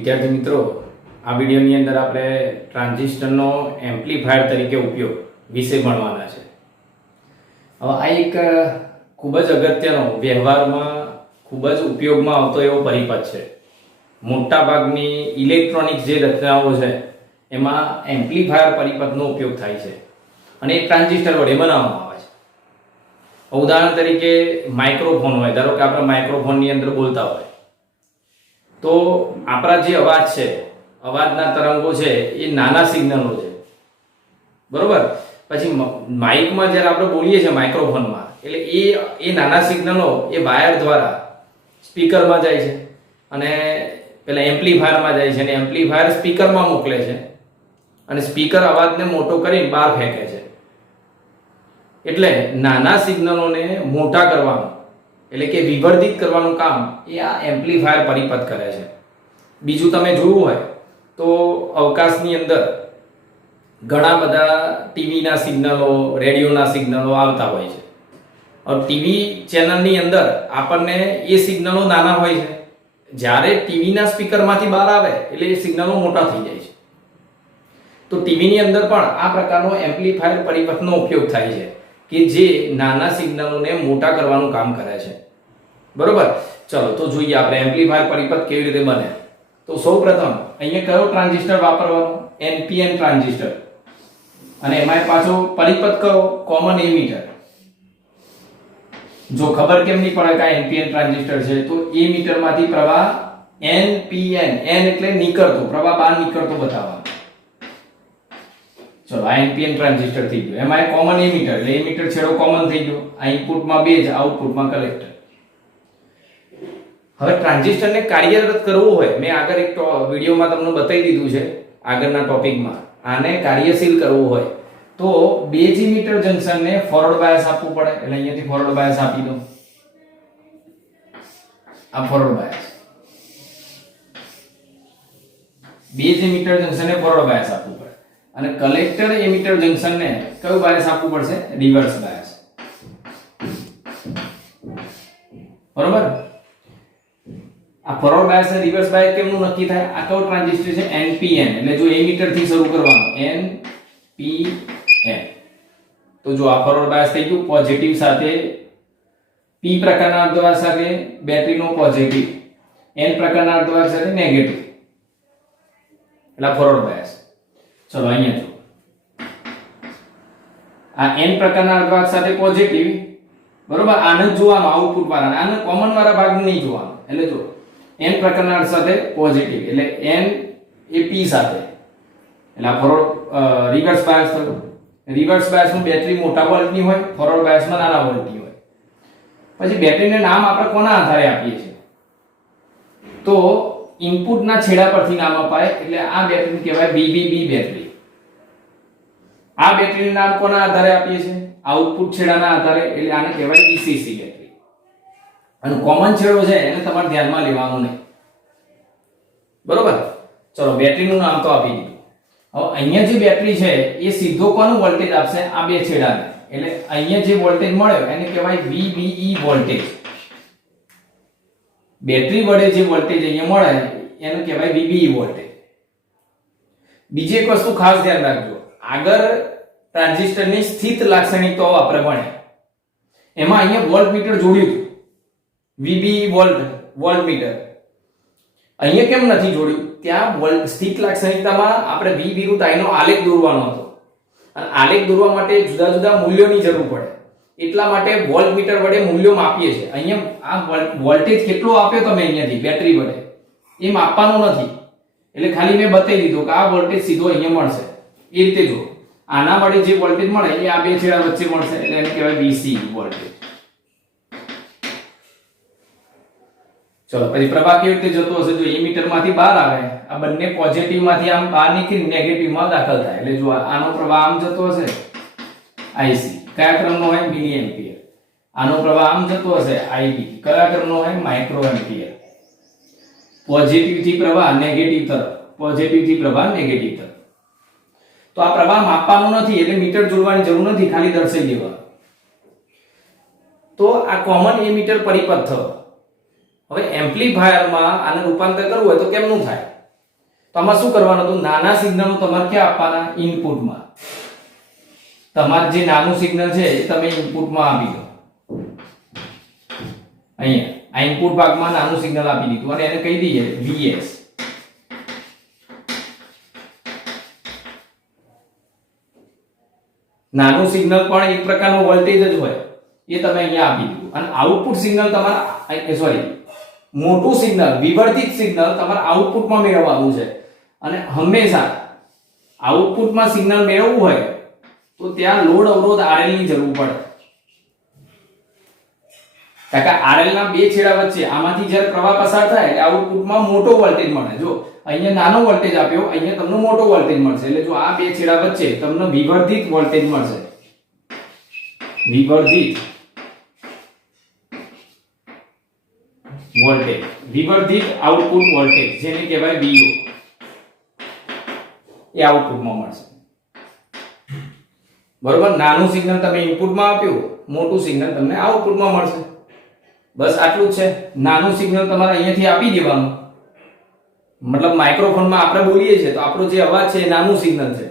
વિદ્યાર્થી મિત્રો, આ વિડીયોની અંદર આપણે ટ્રાન્ઝિસ્ટરનો એમ્પ્લીફાયર તરીકે ઉપયોગ વિશે ભણવાના છે. હવે આ એક ખૂબ જ અગત્યનો વ્યવહારમાં ખૂબ જ ઉપયોગમાં આવતો એવો પરિપથ છે. મોટા ભાગની ઇલેક્ટ્રોનિક જે રચનાઓ છે એમાં એમ્પ્લીફાયર પરિપથનો ઉપયોગ થાય છે અને એ ટ્રાન્ઝિસ્ટર વડે બનાવવામાં આવે છે. ઉદાહરણ તરીકે માઇક્રોફોન હોય, ધારો કે આપણે માઇક્રોફોનની અંદર બોલતા હોય તો આપણા જે અવાજ છે, અવાજના તરંગો છે એ નાના સિગ્નલો છે, બરોબર. પછી માઇકમાં જ્યારે આપણે બોલીએ છીએ માઇક્રોફોનમાં, એટલે એ નાના સિગ્નલો એ વાયર દ્વારા સ્પીકરમાં જાય છે અને પેલા એમ્પ્લીફાયરમાં જાય છે અને એમ્પ્લીફાયર સ્પીકરમાં મોકલે છે અને સ્પીકર અવાજને મોટો કરીને બહાર ફેંકે છે. એટલે નાના સિગ્નલોને મોટા કરવાનું, એટલે કે વિવર્ધિત કરવાનું કામ એ આ એમ્પ્લીફાયર પરિપથ કરે છે. બીજું તમે જોયું હોય તો અવકાશની અંદર ઘણા બધા ટીવીના સિગ્નલો, રેડિયોના સિગ્નલો આવતા હોય છે. હવે ટીવી ચેનલની અંદર આપણને એ સિગ્નલો નાના હોય છે, જ્યારે ટીવીના સ્પીકરમાંથી બહાર આવે એટલે એ સિગ્નલો મોટા થઈ જાય છે. તો ટીવીની અંદર પણ આ પ્રકારનો એમ્પ્લીફાયર પરિપથનો ઉપયોગ થાય છે કે જે નાના સિગ્નલોને મોટા કરવાનું કામ કરે છે, બરોબર. ચલો તો જોઈએ આપણે એમ્પ્લીફાયર પરિપથ કેવી રીતે બને. તો સૌપ્રથમ અહીંયા કયો ટ્રાન્ઝિસ્ટર વાપરવાનો? NPN transistor. અને એમાં પાછો પરિપથ કયો? Common emitter. જો ખબર કેમ નહીં પડે કે આ NPN ટ્રાન્ઝિસ્ટર છે, તો એમીટરમાંથી પ્રવાહ NPN, N એટલે નીકળતો પ્રવાહ, બહાર નીકળતો બતાવવાનો. ચલો આ NPN ટ્રાન્ઝિસ્ટર થઈ ગયું. એમાં કોમન એમીટર, એટલે એમીટર છેડો કોમન થઈ ગયો. આ ઇનપુટમાં બેઝ, આઉટપુટમાં કલેક્ટર. હવે ટ્રાન્ઝિસ્ટરને કાર્યરત કરવું હોય, મેં આગળ એક વિડીયોમાં તમને બતાવી દીધું છે આગળના ટોપિકમાં. આને કાર્યશીલ કરવું હોય તો બેઝ એમીટર જંકશનને ફોરવર્ડ બાયસ આપવું પડે. એટલે અહીંયાથી ફોરવર્ડ બાયસ આપી દો. આ ફોરવર્ડ બાયસ. બેઝ એમીટર જંકશનને ફોરવર્ડ બાયસ આપવું પડે અને કલેક્ટર એમીટર જંકશનને કયું બાયસ આપવું પડશે? Reverse bias. બરોબર. આ ફોરવર્ડ બાયસ અને રિવર્સ બાયસ કેમનું નક્કી થાય? આ કયો ટ્રાન્ઝિસ્ટર છે? NPN. એટલે જો એમીટર થી શરૂ કરવાનું, NPN. તો જો આ ફોરવર્ડ બાયસ થઈ ગયું પોઝિટિવ સાથે, P પ્રકારના અર્ધવાહક સાથે બેટરીનો પોઝિટિવ, N પ્રકારના અર્ધવાહક સાથે નેગેટિવ. એટલે ફોરવર્ડ બાયસ. ચલો અહીંયા જો આ N પ્રકારના અર્ધવાહક સાથે પોઝિટિવ, બરોબર. આને જ જોવાનું આઉટપુટ વાળાને, આને કોમન વાળા ભાગને નહીં જોવાનું. એટલે જો N પ્રકારના સાથે પોઝિટિવ, એટલે N એ P સાથે, એટલે આ ફોરવર્ડ રિવર્સ બાયસ થયું. રિવર્સ બાયસમાં બેટરી મોટા વોલ્ટની હોય, ફોરવર્ડ બાયસમાં નાના વોલ્ટની હોય. પછી બેટરીને નામ આપણે કોના આધારે આપીએ છીએ? તો ઇનપુટના છેડા પરથી નામ અપાય. એટલે આ બેટરીને કહેવાય VBB બેટરી. આ બેટરીનું નામ કોના આધારે આપીએ છીએ? આઉટપુટ છેડાના આધારે. એટલે આને કહેવાય VCC બેટરી. અને કોમન છેડો છે એને તમારે ધ્યાનમાં લેવાનું નહીં, બરોબર. ચલો બેટરીનું નામ તો આપી દીધું. હવે અહીંયા જે બેટરી છે એ સીધો કોનું વોલ્ટેજ આપશે? આ બે છેડાને. એટલે અહીંયા જે વોલ્ટેજ મળ્યો એને કહેવાય VBE વોલ્ટેજ. બેટરી વડે જે વોલ્ટેજ અહીંયા મળે એને કહેવાય VBE વોલ્ટેજ. બીજી એક વસ્તુ ખાસ ધ્યાન રાખજો. આગળ ટ્રાન્ઝિસ્ટરની સ્થિત લાક્ષણિકતાઓ આપણે ભણ્યા, એમાં અહીંયા વોલ્ટમીટર જોડ્યું હતું, VBE વોલ્ટમીટર. અહીંયા કેમ નથી જોડ્યું? ત્યાં સ્થિત લાક્ષણિકતામાં આપણે V વિરુદ્ધ I નો આલેખ દોરવાનો હતો અને આલેખ દોરવા માટે જુદા જુદા મૂલ્યોની જરૂર પડે. એટલા માટે વોલ્ટમીટર વડે મૂલ્યો માપીએ છીએ. અહીંયા આ વોલ્ટેજ કેટલો આપ્યો તમે અહીંયાથી બેટરી વડે એ માપવાનું નથી. એટલે ખાલી મેં બતાવી દીધું કે આ વોલ્ટેજ સીધો અહીંયા મળશે. એ રીતે જો આના વડે જે વોલ્ટેજ મળે એ આ બે છેડા વચ્ચે મળશે. એટલે એને કહેવાય VC વોલ્ટેજ. ચલો પછી પ્રવાહ કેવી રીતે જતો હશે? જો એમીટર માંથી બહાર આવે, આ બંને પોઝિટિવ માંથી આમ બહાર નીકળી નેગેટિવ માં દાખલ થાય. એટલે જો આનો પ્રવાહ આમ જતો હશે IC, કયા ક્રમનો હોય? મિલી એમ્પિયર. આનો પ્રવાહ આમ જતો હશે IB, કયા ક્રમનો હોય? Micro ampere. પોઝિટિવ થી પ્રવાહ નેગેટિવ તરફ, પોઝિટિવ થી પ્રવાહ નેગેટિવ તરફ. તો આ પ્રવાહ માપવાનો નથી, એટલે મીટર જોડવાની જરૂર નથી, ખાલી દર્શાવી દેવાનું. તો આ કોમન એમીટર પરિપથ થયો. હવે એમ્પ્લીફાયરમાં આને રૂપાંતર કરવું હોય તો કેમનું થાય? તો આમાં શું કરવાનું હતું, નાના સિગ્નલ તમારે ક્યાં આપવાના, ઇનપુટમાં. તમારે જે નાનું સિગ્નલ છે એ તમે ઇનપુટમાં આપી દો. અહીંયા આ ઇનપુટ ભાગમાં નાનું સિગ્નલ આપી દીધું અને એને કહી દઈએ Vs. નાનું સિગ્નલ પણ એક પ્રકારનો વોલ્ટેજ જ હોય, એ તમે અહીંયા આપી દીધું. અને આઉટપુટ સિગ્નલ તમારા સોરી મોટું સિગ્નલ, વિવર્ધિત સિગ્નલ તમારે આઉટપુટમાં મેળવવાનું છે. અને હંમેશા આઉટપુટમાં સિગ્નલ મેળવવું હોય તો ત્યાં લોડ અવરોધ RL ની જરૂર પડે. કારણ કે RL ના બે છેડા વચ્ચે આમાંથી જ્યારે પ્રવાહ પસાર થાય એટલે આઉટપુટમાં મોટો વોલ્ટેજ મળે. જો અહીંયા નાનો વોલ્ટેજ આપ્યો, અહીંયા તમને મોટો વોલ્ટેજ મળશે. એટલે જો આ બે છેડા વચ્ચે તમને વિવર્ધિત વોલ્ટેજ મળશે. વિવર્ધિત વોલ્ટેજ, વિવર્ધિત આઉટપુટ વોલ્ટેજ જેને કહેવાય VO, એ આઉટપુટમાં મળશે. બરોબર, નાનું સિગ્નલ તમે ઇનપુટમાં આપ્યું, મોટું સિગ્નલ તમને આઉટપુટમાં મળશે. બસ આટલું જ છે. નાનું સિગ્નલ તમારે અહીંયાથી આપી દેવાનું. મતલબ માઇક્રોફોનમાં આપણે બોલીએ છીએ તો આપણો જે અવાજ છે એ નાનું સિગ્નલ છે,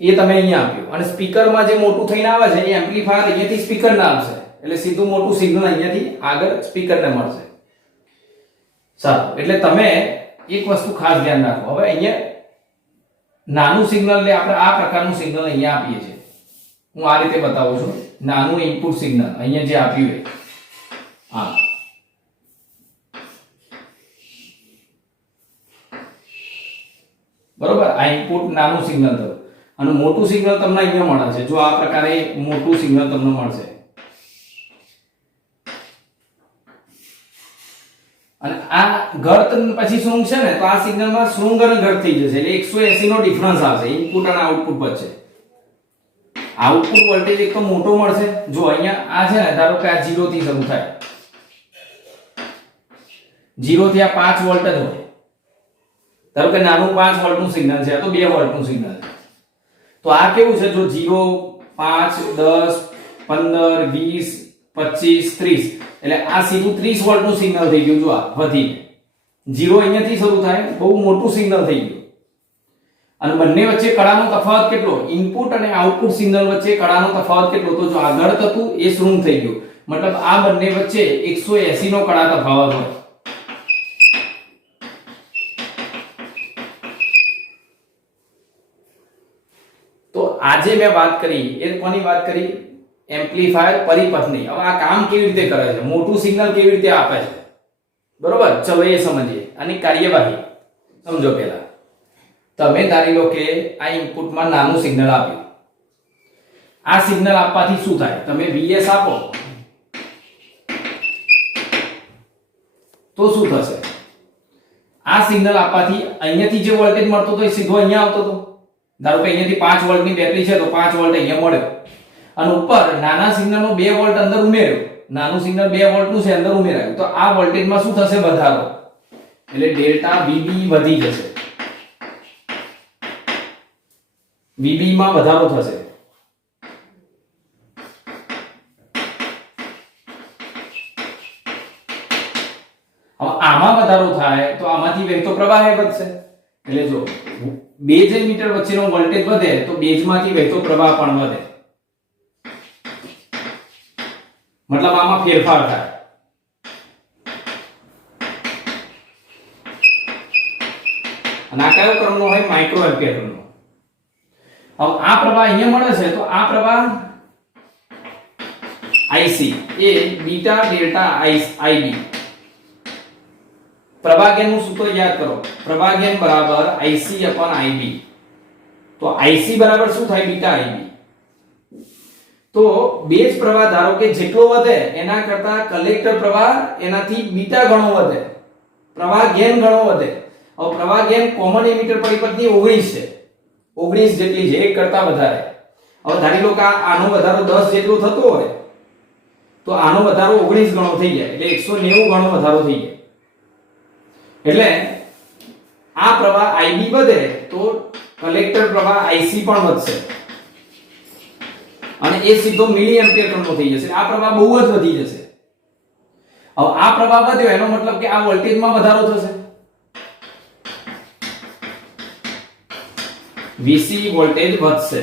એ તમે અહીંયા આપ્યું. અને સ્પીકરમાં જે મોટું થઈને આવે છે એ એમ્પ્લીફાયર અહીંયાથી સ્પીકરને આપશે. એટલે સીધું મોટું સિગ્નલ અહીંયાથી આગળ સ્પીકરને મળશે. સારું, એટલે તમે એક વસ્તુ ખાસ ધ્યાન રાખો. હવે અહીંયા નાનું સિગ્નલ એટલે આપણે આ પ્રકારનું સિગ્નલ અહીંયા આપીએ છીએ. હું આ રીતે બતાવું છું. નાનું ઇનપુટ સિગ્નલ અહીંયા જે આપ્યું છે, હા, બરોબર, આ ઇનપુટ નાનું સિગ્નલ થયું. અને મોટું સિગ્નલ તમને અહીંયા મળે છે. જો આ પ્રકારે મોટું સિગ્નલ તમને મળશે. અને આ ઘર્ત પછી શૃંગ છે ને, તો આ સિગ્નલમાં શૃંગ અને ઘર્ત થઈ જશે. એટલે 180 નો ડિફરન્સ આવશે ઇનપુટ અને આઉટપુટ વચ્ચે. આઉટપુટ વોલ્ટેજ એક તો મોટો મળશે. જો અહીંયા આ છે ને, ધારો કે આ 0 થી શરૂ થાય, 0 થી આ 5 વોલ્ટ જ હોય. ધારો કે નાનું 5 વોલ્ટનું સિગ્નલ છે, આ તો 2 વોલ્ટનું સિગ્નલ છે. તો આ કેવું છે, જો 0 5 10 15 20 25 30, એટલે આ સીધું 30 વોલ્ટનું સિગ્નલ થઈ ગયું. જો આ વધીને 0 અહીંયાથી શરૂ થાય, બહુ મોટું સિગ્નલ થઈ ગયું. અને બંને વચ્ચે કળાનો તફાવત કેટલો, ઇનપુટ અને આઉટપુટ સિગ્નલ વચ્ચે કળાનો તફાવત કેટલો, તો જો આગળ હતું એ શૃંગ થઈ ગયું. મતલબ આ બંને વચ્ચે 180 નો કળા તફાવત હોય. તો આજે મેં વાત કરી એ કોની વાત કરી, એમ્પ્લીફાયર પરિપથની. હવે આ કામ કેવી રીતે કરે છે, મોટું સિગ્નલ કેવી રીતે આપે છે, બરોબર, ચલો એ સમજીએ. આની કાર્યવાહી સમજો. પહેલા તમે ધારી લો કે આ ઇનપુટમાં નાનું સિગ્નલ આપ્યું. આ સિગ્નલ આપવાથી શું થાય, તમે Vs આપો તો શું થશે, આ સિગ્નલ આપવાથી અહીંયાથી જે વોલ્ટેજ મળતો હતો એ સીધો અહીંયા આવતો હતો. ધારો કે અહીંયાથી 5 વોલ્ટની બેટરી છે તો 5 વોલ્ટ અહીંયા મળ્યો. અને ઉપર નાના સિગ્નલનો 2 વોલ્ટ અંદર ઉમેર્યો. નાનું સિગ્નલ 2 વોલ્ટનું છે, અંદર ઉમેરાયું. તો આ વોલ્ટેજમાં શું થશે, વધારો. એટલે ડેલ્ટા VB વધી જશે. VB માં વધારો થશે. હવે આમાં વધારો થાય તો આમાંથી વહેતો પ્રવાહ વધશે. એટલે જો બેઝ એમીટર વચ્ચેનો વોલ્ટેજ વધે તો બેઝમાંથી વહેતો પ્રવાહ પણ વધે. મતલબ આમાં ફેરફાર થાય. અને આ કયો ક્રમનો હોય, માઇક્રો એમ્પિયર ક્રમનો. હવે આ પ્રવાહ અહીંયા મળે છે તો આ પ્રવાહ IC એ બીટા ડેલ્ટા IB. પ્રવાહ ગેઇનનું સૂત્ર યાદ કરો, પ્રવાહ ગેઇન બરાબર IC upon IB. તો IC બરાબર શું થાય, બીટા IB. તો બેઝ પ્રવાહ ધારો કે જેટલો વધે એના કરતા કલેક્ટર પ્રવાહ એનાથી બીટા ગણો વધે, પ્રવાહ ગેઇન ગણો વધે. હવે પ્રવાહ ગેઇન કોમન એમીટર પરિપથની 19 છે, 19 જેટલી છે, એક કરતા વધારે. હવે ધારી લો કે આનો વધારો 10 જેટલો થતો હોય તો આનો વધારો 19 ગણો થઈ જાય, એટલે 190 ગણો વધારો થઈ જાય. એટલે આ પ્રવાહ IB વધે તો કલેક્ટર પ્રવાહ IC પણ વધશે અને એ સીધો મિલી એમ્પિયર ક્રમનો થઈ જશે. આ પ્રવાહ બહુ જ વધી જશે. હવે આ પ્રવાહ વધ્યો એનો મતલબ કે આ વોલ્ટેજમાં વધારો થશે. વીસી વોલ્ટેજ વધશે.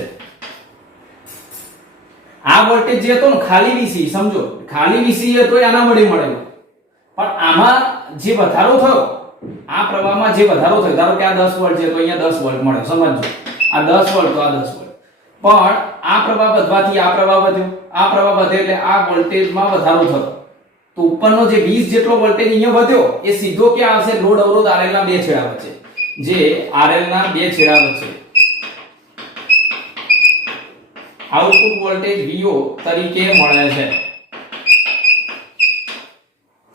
આ વોલ્ટેજ જે હતો ને ખાલી વીસી, સમજો ખાલી વીસી હતો એ આના વડે મળેલો, પણ આમાં જે વધારો થયો, આ પ્રવાહમાં જે વધારો થયો, ધારો કે આ 10 વોલ્ટ છે તો અહીંયા 10 વોલ્ટ મળ્યો, સમજો આ 10 વોલ્ટ તો આ 10 વોલ્ટ, પણ આ પ્રવાહ વધવાથી આ પ્રવાહ વધ્યો, આ પ્રવાહ વધે એટલે આ વોલ્ટેજમાં વધારો થયો, તો ઉપરનો જે 20 જેટલો વોલ્ટેજ અહીંયા વધ્યો એ સીધો ક્યાં આવશે? લોડ અવરોધ RL ના બે છેડા વચ્ચે, જે RL ના બે છેડા વચ્ચે આઉટપુટ વોલ્ટેજ VO તરીકે મળે છે.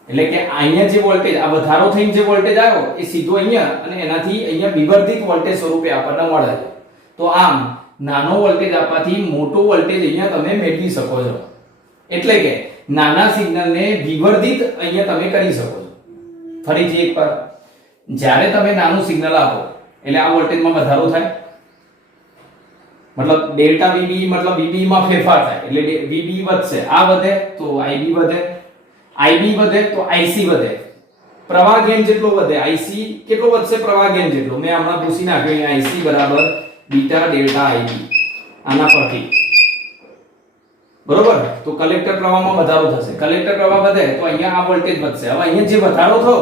એટલે કે અહીંયા જે વોલ્ટેજ આ વધારો થઈને જે વોલ્ટેજ આવ્યો એ સીધો અહીંયા અને એનાથી અહીંયા વિવર્ધિત વોલ્ટેજ સ્વરૂપે આપણને મળે છે. તો આમ નાનો વોલ્ટેજ આપવાથી મોટો વોલ્ટેજ અહીંયા તમે મેળવી શકો છો. એટલે કે નાના સિગ્નલને વિવર્ધિત અહીંયા તમે કરી શકો છો. ફરીથી એકવાર, જ્યારે તમે નાનું સિગ્નલ આપો એટલે આ વોલ્ટેજમાં વધારો થાય, મતલબ ડેલ્ટા VB મતલબ VB માં ફેરફાર થાય એટલે VB વધશે, આ વધે તો IB વધે, IB વધે તો IC વધે, પ્રવાહ ગેઇન જેટલો વધે IC કેટલો વધશે? પ્રવાહ ગેઇન જેટલો. મેં હમણાં પૂછી નાખ્યું અહીં IC બરાબર બીટા ડેલ્ટા IB આના પરથી, બરોબર. તો કલેક્ટર પ્રવાહમાં વધારો થશે, કલેક્ટર પ્રવાહ વધે તો અહીંયા આ વોલ્ટેજ વધશે. હવે અહીંયા જે વધારો થયો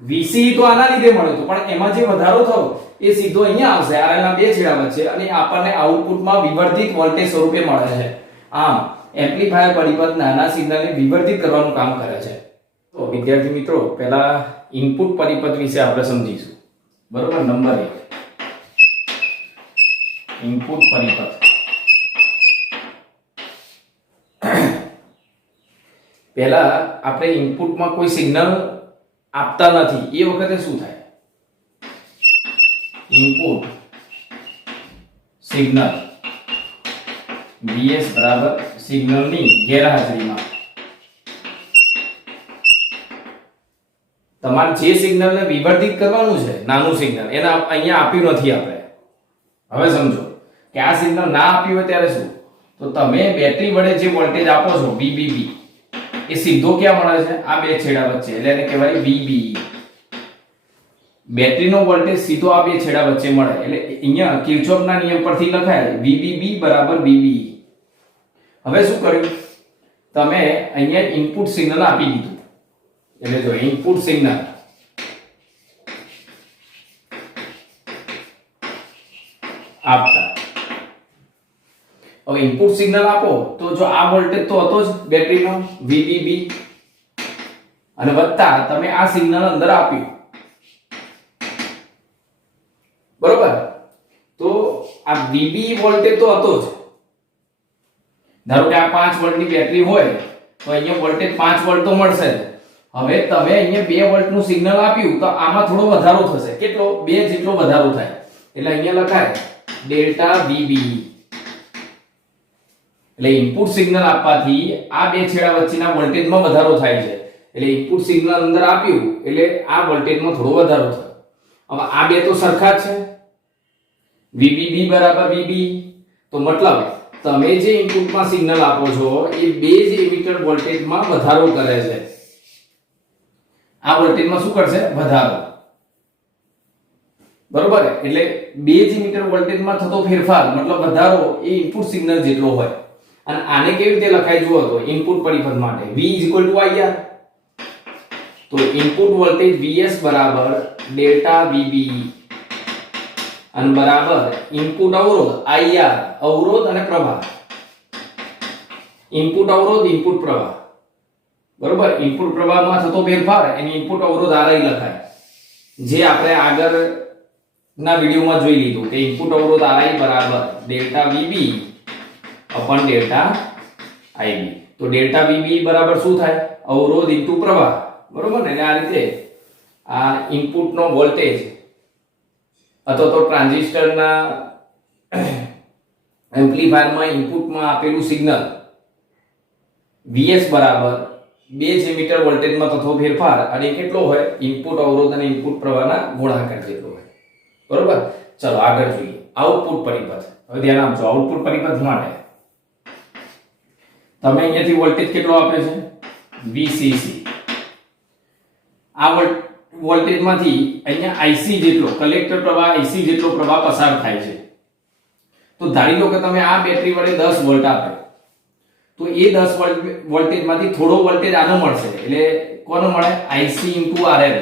VC તો આના લીધે મળ્યો હતો, પણ એમાં જે વધારો થયો એ સીધો અહીંયા આવશે RL ના બે છેડા વચ્ચે અને આપણને આઉટપુટમાં વિવર્ધિત વોલ્ટેજ સ્વરૂપે મળે છે. આમ એમ્પ્લીફાયર પરિપથ નાના સિગ્નલને વિવર્ધિત કરવાનું કામ કરે છે. તો વિદ્યાર્થી મિત્રો, પહેલા ઇનપુટ પરિપથ વિશે આપણે સમજીશું, બરોબર. નંબર 1 ઇનપુટ પરિપથ. પહેલા આપણે ઇનપુટમાં કોઈ સિગ્નલ આપતા નથી એ વખતે શું થાય? ઇનપુટ સિગ્નલ Vs બરાબર સિગ્નલની ગેરહાજરીમાં તમારે જે સિગ્નલને વિવર્ધિત કરવાનું છે, નાનું સિગ્નલ, એને અહીંયા આપ્યું નથી આપણે. હવે સમજો કે આ સિગ્નલ ના આપ્યું હોય ત્યારે શું? તો તમે બેટરી વડે જે વોલ્ટેજ આપો છો VBB એ સીધો ક્યાં મળે છે? આ બે છેડા વચ્ચે, એટલે એને કહેવાય VBE. બેટરીનો વોલ્ટેજ સીધો આ બે છેડા વચ્ચે મળે એટલે અહીંયા કિર્ચોફના નિયમ પરથી લખાય VBB બરાબર VBE. હવે શું કર્યું? તમે અહીંયા ઇનપુટ સિગ્નલ આપી દીધું, એટલે જો ઇનપુટ સિગ્નલ આપતા, હવે ઇનપુટ સિગ્નલ આપો તો જો આ વોલ્ટેજ તો હતો જ બેટરીનો VBB, અને વત્તા તમે આ સિગ્નલ અંદર આપ્યું, બરોબર. તો આ VB વોલ્ટેજ તો હતો જ. ધારો કે આ 5 વોલ્ટની બેટરી હોય તો અહીંયા વોલ્ટેજ 5 વોલ્ટ તો મળશે જ. હવે તમે અહીંયા 2 વોલ્ટનું સિગ્નલ આપ્યું તો આમાં થોડો વધારો થશે. કેટલો? 2 જેટલો વધારો થાય. એટલે અહીંયા લખાય ડેલ્ટા VBE. એટલે ઇનપુટ સિગ્નલ આપવાથી આ બે છેડા વચ્ચેના વોલ્ટેજમાં વધારો થાય છે. એટલે ઇનપુટ સિગ્નલ અંદર આપ્યું એટલે આ વોલ્ટેજમાં થોડો વધારો થયો. હવે આ બે તો સરખા જ છે, VBB બરાબર VBE. તો મતલબ તમે જે ઇનપુટમાં સિગ્નલ આપો છો એ બેઝ એમિટર વોલ્ટેજમાં વધારો કરે છે. આ વોલ્ટેજમાં શું કરશે? વધારો, બરોબર. એટલે બેઝ એમિટર વોલ્ટેજમાં થતો ફેરફાર મતલબ વધારો એ ઇનપુટ સિગ્નલ જેટલો હોય. અને આને કેવી રીતે લખાય જુઓ તો ઇનપુટ પરિપથ માટે V IR. તો ઇનપુટ વોલ્ટેજ Vs બરાબર ડેલ્ટા VBE અને બરાબર ઇનપુટ અવરોધ IR, અવરોધ અને પ્રવાહ. ઇનપુટ અવરોધ, ઇનપુટ પ્રવાહ, બરોબર. ઇનપુટ પ્રવાહમાં થતો ફેરફાર એની ઇનપુટ અવરોધ RI લખાય, જે આપણે આગળ ના વિડિયોમાં જોઈ લીધું કે ઇનપુટ અવરોધ RI બરાબર ડેલ્ટા VBE અપન ડેલ્ટા IB. તો ડેલ્ટા VBE બરાબર શું થાય? અવરોધ ઇન્ટુ પ્રવાહ, બરોબર ને. એટલે આ રીતે આ ઇનપુટનો વોલ્ટેજ અથવા તો ટ્રાન્ઝિસ્ટરના એમ્પ્લીફાયરમાં ઇનપુટમાં આપેલું સિગ્નલ Vs બરાબર બેઝ એમિટર વોલ્ટેજમાં થતો ફેરફાર અને કેટલો હોય? ઇનપુટ અવરોધ અને ઇનપુટ પ્રવાહના ગુણાકાર જેટલો હોય, બરોબર. ચલો આગળ જોઈએ આઉટપુટ પરિપથ. હવે ધ્યાન આપજો, આઉટપુટ પરિપથ માટે તમે અહીંયાથી વોલ્ટેજ કેટલો આપ્યો છે? VCC. આ વોલ્ટેજમાંથી અહીંયા IC જેટલો કલેક્ટર પ્રવાહ IC જેટલો પ્રવાહ પસાર થાય છે. તો ધારી લો કે તમે આ બેટરી વડે 10 વોલ્ટ આપે તો એ 10 વોલ્ટેજમાંથી થોડો વોલ્ટેજ આનો મળશે. એટલે કોનો મળે? IC * RL.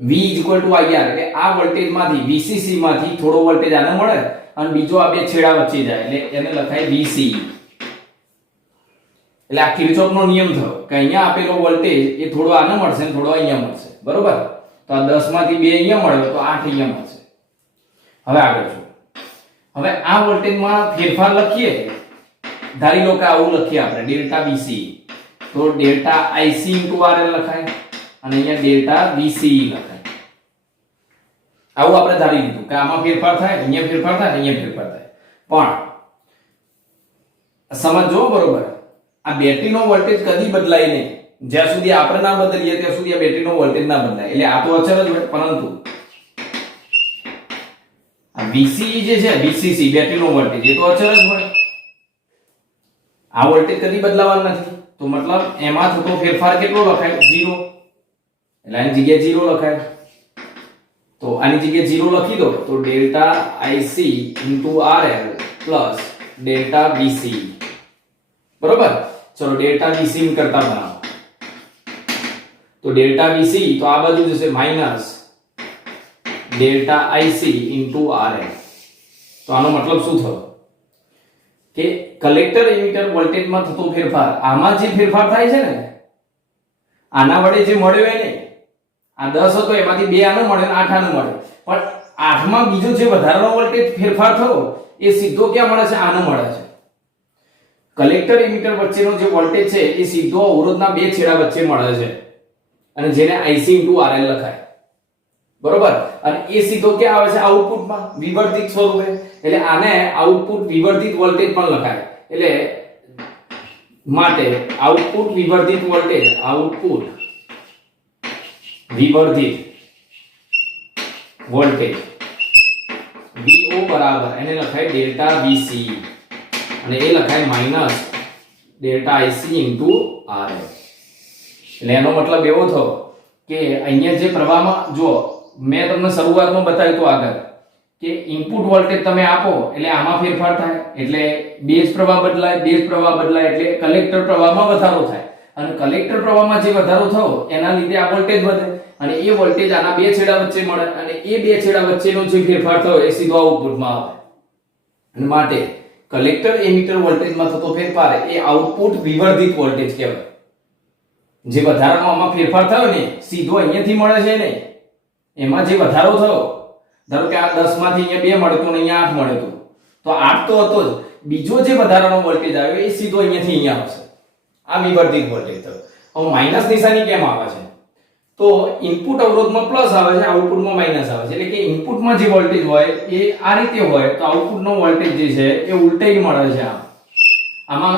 V = IR. એટલે આ વોલ્ટેજમાંથી VCC માંથી થોડો વોલ્ટેજ આનો મળે અને બીજો આ બે છેડા વચ્ચે જાય એટલે એને લખાય VCE. એટલે આ કિર્ચોફનો નિયમ થયો કે અહીંયા આપેલો વોલ્ટેજ એ થોડો આને મળશે અને થોડો અહીંયા મળશે. બરોબર? તો આ 10 માંથી 2 અહીંયા મળ્યો તો 8 અહીંયા મળશે. હવે આગળ જો. હવે આ વોલ્ટેજમાં ફેરફાર લખીએ. ધારી લો કે આવું લખીએ આપણે ડેલ્ટા VCE. તો ડેલ્ટા IC * RL લખાય અને અહીંયા ડેલ્ટા VCE લખાય. આવું આપણે ધારી લીધું કે આમાં ફેરફાર થાય, અહીંયા ફેરફાર થાય, અહીંયા ફેરફાર થાય. પણ સમજો બરોબર. આ બેટરીનો વોલ્ટેજ કદી બદલાય નહીં. જ્યાં સુધી આપણે ના બદલીએ ત્યાં સુધી આ બેટરીનો વોલ્ટેજ ના બદલાય. એટલે આ તો અચળ જ હોય, પરંતુ આ VCE જે છે VCC બેટરીનો વોલ્ટેજ એ તો અચળ જ હોય. આ વોલ્ટેજ કદી બદલાવાનો નથી. તો મતલબ એમાં થતો ફેરફાર કેટલો લખાય? 0. એટલે આની જગ્યાએ 0 લખાય. તો આની જગ્યાએ 0 લખી દો તો delta IC * RL plus delta VCE. બરોબર? ચલો ડેલ્ટા VCE કરતા બનાવો. તો ડેલ્ટા VCE તો આ બાજુ જશે માઈનસ ડેલ્ટા IC * RL. તો આનો મતલબ શું થયો કે કલેક્ટર એમિટર વોલ્ટેજમાં થતો ફેરફાર, આમાં જે ફેરફાર થાય છે ને આના વડે જે મળ્યો એ નહીં. આ 10 હતો એમાંથી 2 આનો મળે અને 8 આનો મળે. પણ 8 માં બીજો જે વધારાનો વોલ્ટેજ ફેરફાર થયો એ સીધો ક્યાં મળે છે? આનો મળે છે. કલેક્ટર એમિટર વચ્ચેનો જે વોલ્ટેજ છે એ સીધો અવરોધના બે છેડા વચ્ચે મળે છે અને જેને IC * RL લખાય. બરોબર? અને એ સીધો ક્યાં આવે છે? આઉટપુટમાં વિવર્ધિત સ્વરૂપે. એટલે આને આઉટપુટ વિવર્ધિત વોલ્ટેજ પણ લખાય. એટલે માટે આઉટપુટ વિવર્ધિત વોલ્ટેજ, આઉટપુટ વિવર્ધિત વોલ્ટેજ VO બરાબર એને લખાય ડેલ્ટા VCE અને એ લખાય માઈનસ ડેલ્ટા IC * RL. એટલે એનો મતલબ એવો થયો કે અહીંયા જે પ્રવાહમાં જો મેં તમને શરૂઆતમાં બતાવ્યું તો આગળ કે ઇનપુટ વોલ્ટેજ તમે આપો એટલે આમાં ફેરફાર થાય એટલે બેઝ પ્રવાહ બદલાય, બેઝ પ્રવાહ બદલાય એટલે કલેક્ટર પ્રવાહમાં વધારો થાય અને કલેક્ટર પ્રવાહમાં જે વધારો થયો એના લીધે આ વોલ્ટેજ વધે અને એ વોલ્ટેજ આના બે છેડા વચ્ચે મળે અને એ બે છેડા વચ્ચેનો જે ફેરફાર થયો એ સીધો આઉટપુટમાં આવે. અને માટે કલેક્ટર એમિટર વોલ્ટેજમાં થતો ફેરફાર એ આઉટપુટ વિવર્ધિત વોલ્ટેજ કહેવાય. જે વધારાનો આમાં ફેરફાર થયો ને સીધો અહીંયાથી મળે છે ને એમાં જે વધારો થયો, ધારો કે આ 10 માંથી અહીંયા 2 મળતું ને અહીંયા 8 મળતું તો 8 તો હતો જ, બીજો જે વધારાનો વોલ્ટેજ આવ્યો એ સીધો અહીંયાથી અહીંયા આવશે. આ વિવર્ધિત વોલ્ટેજ થયો. હવે માઈનસ નિશાની કેમ આવે છે? તો ઇનપુટ અવરોધમાં પ્લસ આવે છે, આઉટપુટમાં માઈનસ આવે છે. એટલે કે ઇનપુટમાં જે વોલ્ટેજ હોય એ આ રીતે હોય તો આઉટપુટનો વોલ્ટેજ જે છે એ ઉલટાઈ મળે છે. આમાં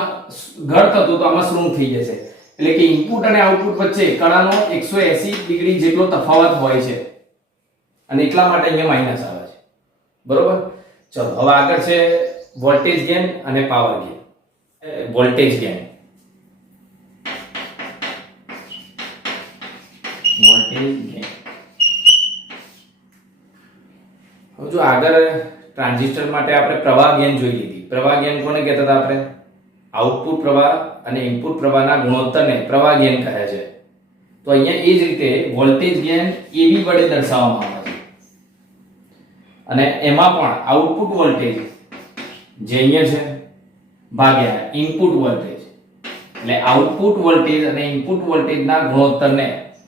ઘટ થતું તો આમાં શૃંખ થઈ જશે. એટલે કે ઇનપુટ અને આઉટપુટ વચ્ચે કણાનો 180 ડિગ્રી જેટલો તફાવત હોય છે અને એટલા માટે અહીંયા માઈનસ આવે છે. બરોબર? ચલો હવે આગળ છે વોલ્ટેજ ગેઇન અને power gain. Voltage gain, voltage gain. હવે જો આગળ ટ્રાન્ઝિસ્ટર માટે આપણે પ્રવાહ ગેઇન જોઈ લીધી. પ્રવાહ ગેઇન કોને કહેતા હતા આપણે? આઉટપુટ પ્રવાહ અને ઇનપુટ પ્રવાહના ગુણોત્તરને પ્રવાહ ગેઇન કહે છે. તો અહીંયા એ જ રીતે વોલ્ટેજ ગેઇન AB વડે દર્શાવવામાં આવે છે અને એમાં પણ આઉટપુટ વોલ્ટેજ જે અહીંયા છે ભાગ્યા ઇનપુટ વોલ્ટેજ. એટલે આઉટપુટ વોલ્ટેજ અને ઇનપુટ વોલ્ટેજના ગુણોત્તરને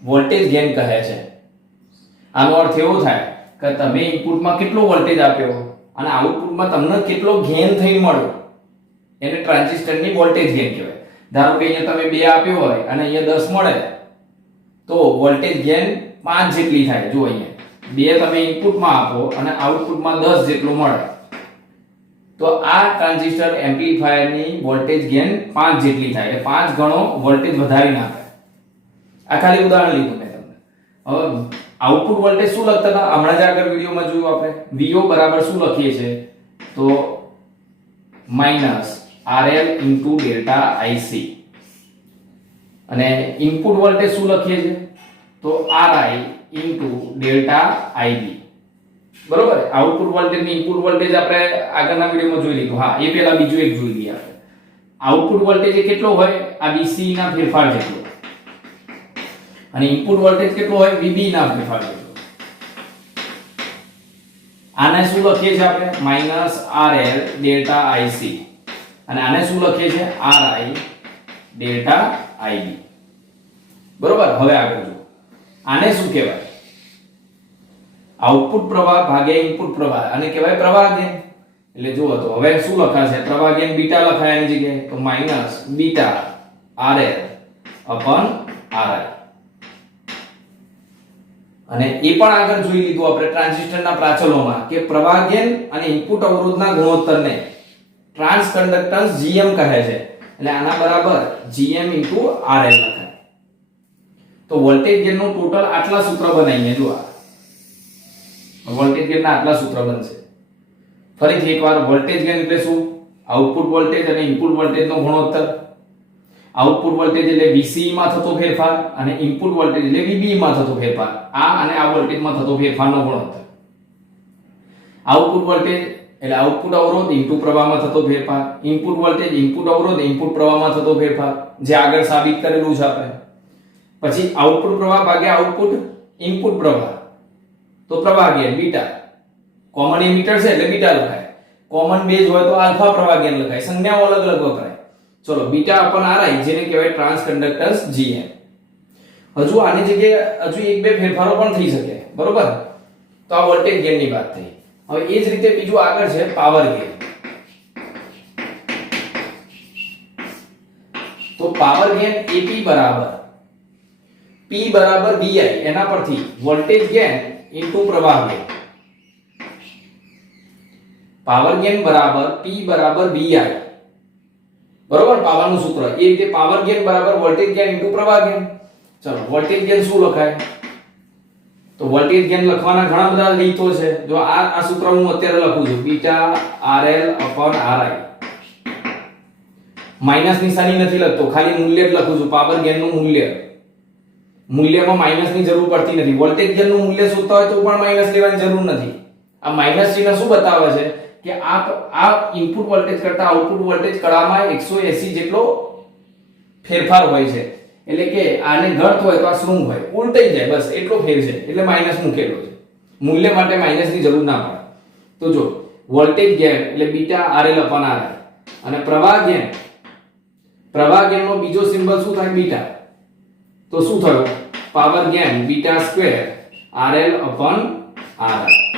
વોલ્ટેજ ગેઇન કહે છે. આનો અર્થ એવો થાય કે તમે ઇનપુટમાં કેટલો વોલ્ટેજ આપ્યો અને આઉટપુટમાં તમને કેટલો ગેઇન થઈને મળ્યો એને ટ્રાન્ઝિસ્ટરની વોલ્ટેજ ગેઇન કહેવાય. ધારો કે અહીંયા તમે 2 આપ્યો હોય અને અહીંયા 10 મળે તો વોલ્ટેજ ગેઇન 5 જેટલી થાય. જો અહીંયા 2 તમે ઇનપુટમાં આપો અને આઉટપુટમાં 10 જેટલું મળે તો આ ટ્રાન્ઝિસ્ટર એમ્પ્લીફાયરની વોલ્ટેજ ગેઇન 5 જેટલી થાય. એટલે 5 ગણો વોલ્ટેજ વધારી નાખે. આ ખાલી ઉદાહરણ લીધું મેં તમને. હવે આઉટપુટ વોલ્ટેજ શું લખતા હતા હમણાં જ આગળ વિડિયોમાં જોયું આપણે? VO બરાબર શું લખીએ છીએ તો માઈનસ RL * ડેલ્ટા IC અને ઇનપુટ વોલ્ટેજ શું લખીએ છીએ તો RI ઇન્ટુ ડેલ્ટા IB. બરોબર. આઉટપુટ વોલ્ટેજ ને ઇનપુટ વોલ્ટેજ આપણે આગળના વિડિયોમાં જોઈ લીધું. હા, એ પહેલા બીજું એક જોઈ લઈએ આપણે. આઉટપુટ વોલ્ટેજ કેટલો હોય? આ VC ના ફેરફાર જેટલો. અને ઇનપુટ વોલ્ટેજ કેટલો હોય? VB ના ફેરફાર જેટલો. આને શું લખીએ છીએ આપણે? -RL delta IC. અને આને શું લખીએ છીએ? RI delta IB. બરોબર. હવે આગળ જો. આને શું કહેવાય? આઉટપુટ પ્રવાહ ભાગ્યા ઇનપુટ પ્રવાહ. આને કહેવાય પ્રવાહ ગેઇન. એટલે જુઓ તો હવે શું લખાશે? પ્રવાહ ગેઇન બીટા લખાય એની જગ્યાએ, તો -બીટા RL upon RI. અને એ પણ આગળ જોઈ લીધું આપણે ટ્રાન્ઝિસ્ટરના પ્રાચલોમાં કે પ્રવાહ ગેઇન અને ઇનપુટ અવરોધના ગુણોત્તરને ટ્રાન્સ કંડક્ટન્સ GM કહે છે. એટલે આના બરાબર GM * RL લખાય. તો વોલ્ટેજ ગેઇનનું ટોટલ આટલા સૂત્ર બનાવીએ. જો આ વોલ્ટેજ ગેઇનના આટલા સૂત્ર બનશે. ફરીથી એકવાર વોલ્ટેજ ગેઇન એટલે શું? આઉટપુટ વોલ્ટેજ અને ઇનપુટ વોલ્ટેજનો ગુણોત્તર. આઉટપુટ વોલ્ટેજ એટલે VC માં થતો ફેરફાર અને ઇનપુટ વોલ્ટેજ એટલે VB માં થતો ફેરફાર. આ અને આ વોલ્ટેજમાં થતો ફેરફારનો ગુણોત્તર. આઉટપુટ વોલ્ટેજ એટલે આઉટપુટ અવરોધ ઇનપુટ પ્રવાહમાં થતો ફેરફાર. ઇનપુટ વોલ્ટેજ ઇનપુટ અવરોધ ઇનપુટ પ્રવાહમાં થતો ફેરફાર, જે આગળ સાબિત કરેલું છે આપણે. પછી આઉટપુટ પ્રવાહ ભાગ્યા આઉટપુટ ઇનપુટ પ્રવાહ, તો પ્રવાહ ગેઇન બીટા. કોમન એમીટર છે એટલે બીટા લખાય. કોમન બેઝ હોય તો આલ્ફા પ્રવાહ ગેઇન લખાય. સંજ્ઞાઓ અલગ અલગ વપરાય. ચલો, બીટા અપન RI, જેને કહેવાય ટ્રાન્સ કંડક્ટન્સ GM. હજુ આની જગ્યાએ હજુ એક બે ફેરફારો પણ થઈ શકે. બરોબર. તો આ વોલ્ટેજ ગેઇનની વાત થઈ. હવે એ જ રીતે બીજું આગળ છે પાવર ગેઇન. તો પાવર ગેઇન AP બરાબર P બરાબર VI. એના પરથી વોલ્ટેજ ગેઇન ઇન્ટુ પ્રવાહ ગેઇન. પાવર ગેઇન બરાબર P બરાબર VI. બરોબર. પાવરનું સૂત્ર એ રીતે પાવર ગેઇન બરાબર વોલ્ટેજ ગેઇન ઇન્ટુ પ્રવાહ ગેઇન. ચલો, વોલ્ટેજ ગેઇન શું લખાય? તો વોલ્ટેજ ગેઇન લખવાના ઘણા બધા રીતો છે. જો આ સૂત્ર હું અત્યારે લખું છું, beta RL upon RI. Minus નિશાની નથી લખતો, ખાલી મૂલ્ય જ લખું છું. પાવર ગેઇનનું મૂલ્યમાં માઈનસની જરૂર પડતી નથી. વોલ્ટેજ ગેઇનનું મૂલ્ય શોધતા હોય તો પણ માઈનસ લેવાની જરૂર નથી. આ માઈનસ ચિહ્ન શું બતાવે છે કે આ ઇનપુટ વોલ્ટેજ કરતા આઉટપુટ વોલ્ટેજ કળામાં 180 જેટલો ફેરફાર હોય છે. એટલે કે આને ઘટ હોય તો આ શૃંગ હોય, ઉલટાઈ જાય, બસ એટલો ફેર છે. એટલે માઈનસ મૂકેલો છે. મૂલ્ય માટે માઈનસની જરૂર ના પડે. તો જો વોલ્ટેજ ગેઇન એટલે બીટા RL upon RI અને પ્રવાહ ગેઇનનો બીજો સિમ્બોલ શું થાય? બીટા. તો શું થયું? Power gain beta square RL upon RI.